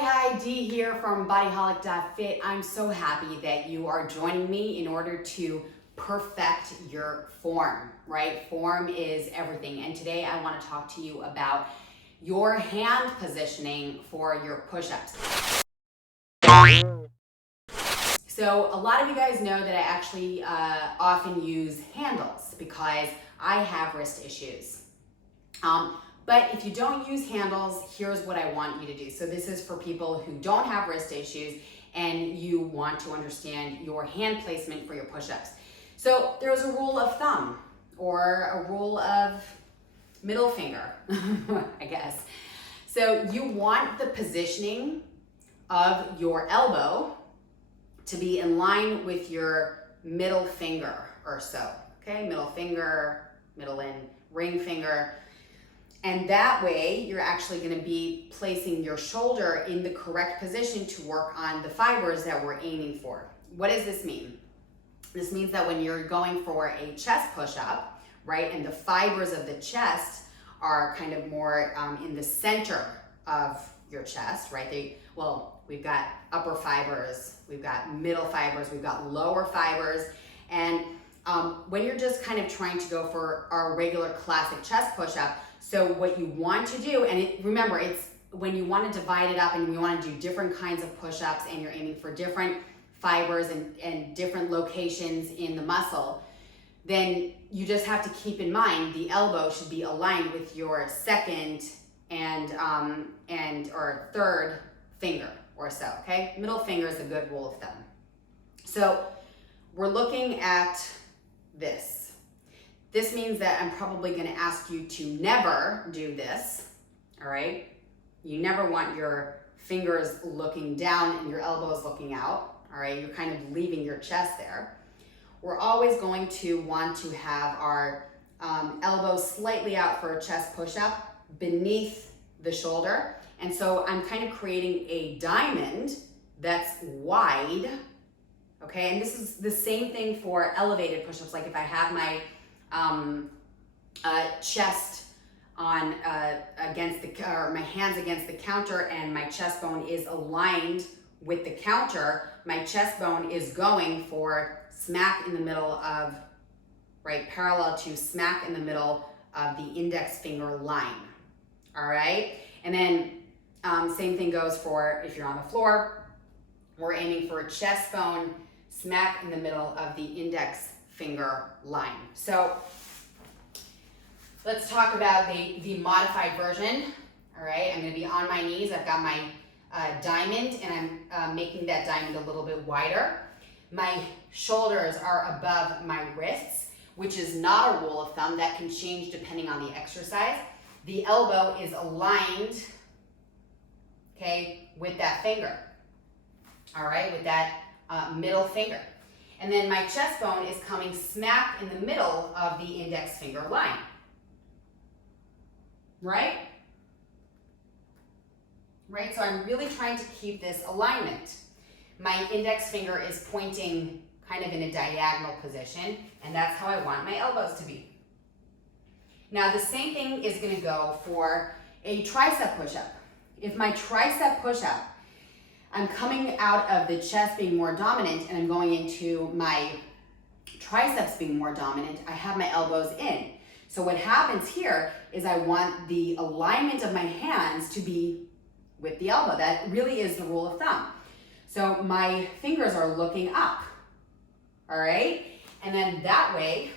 Hi, Dee here from Bodyholic.fit. I'm so happy that you are joining me in order to perfect your form, right? Form is everything. And today I want to talk to you about your hand positioning for your push-ups. So a lot of you guys know that I actually often use handles because I have wrist issues. But if you don't use handles, here's what I want you to do. So this is for people who don't have wrist issues and you want to understand your hand placement for your push-ups. So there's a rule of thumb or a rule of middle finger, I guess. So you want the positioning of your elbow to be in line with your middle finger or so, okay? Middle finger, middle ring finger. And that way, you're actually gonna be placing your shoulder in the correct position to work on the fibers that we're aiming for. What does this mean? This means that when you're going for a chest push-up, right, and the fibers of the chest are kind of more in the center of your chest, right? We've got upper fibers, we've got middle fibers, we've got lower fibers, and when you're just kind of trying to go for our regular classic chest push-up, so what you want to do, and remember, it's when you want to divide it up and you want to do different kinds of push-ups and you're aiming for different fibers and different locations in the muscle, then you just have to keep in mind the elbow should be aligned with your second or third finger or so, okay? Middle finger is a good rule of thumb. So we're looking at this. This means that I'm probably gonna ask you to never do this, all right? You never want your fingers looking down and your elbows looking out, all right? You're kind of leaving your chest there. We're always going to want to have our elbows slightly out for a chest push-up beneath the shoulder. And so I'm kind of creating a diamond that's wide, okay? And this is the same thing for elevated push-ups. Like if I have my chest on against or my hands against the counter and my chest bone is aligned with the counter, my chest bone is going for smack in the middle of, right, parallel to smack in the middle of the index finger line, all right? And then same thing goes for if you're on the floor, we're aiming for a chest bone smack in the middle of the index finger line. So let's talk about the modified version. All right, I'm gonna be on my knees. I've got my diamond and I'm making that diamond a little bit wider. My shoulders are above my wrists, which is not a rule of thumb. That can change depending on the exercise. The elbow is aligned, okay, with that finger. All right, with that middle finger. And then my chest bone is coming smack in the middle of the index finger line, right? Right, so I'm really trying to keep this alignment. My index finger is pointing kind of in a diagonal position, and that's how I want my elbows to be. Now the same thing is gonna go for a tricep push-up. If my tricep push-up, I'm coming out of the chest being more dominant and I'm going into my triceps being more dominant, I have my elbows in. So what happens here is I want the alignment of my hands to be with the elbow. That really is the rule of thumb. So my fingers are looking up, all right? And then that way,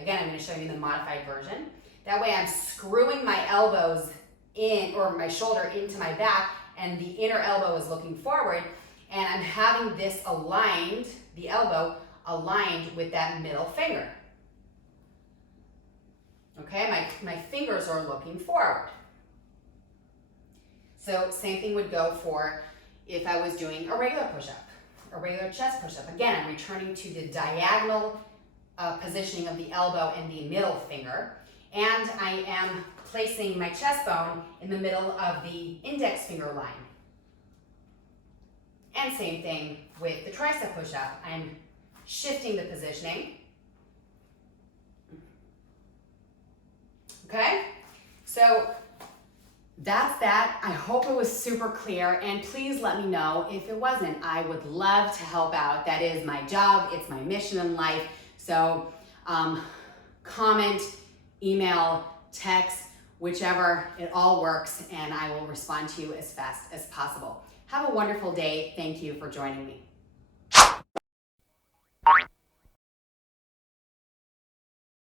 again, I'm gonna show you the modified version. That way I'm screwing my elbows in, or my shoulder into my back, and the inner elbow is looking forward, and I'm having this aligned, the elbow aligned with that middle finger. Okay, my fingers are looking forward. So same thing would go for if I was doing a regular push-up, a regular chest push-up. Again, I'm returning to the diagonal positioning of the elbow and the middle finger, and I am placing my chest bone in the middle of the index finger line. And same thing with the tricep push-up. I'm shifting the positioning. Okay? So That's that. I hope it was super clear, and please let me know if it wasn't. I would love to help out. That is my job. It's my mission in life. So comment, email, text, whichever, it all works, and I will respond to you as fast as possible. Have a wonderful day. Thank you for joining me.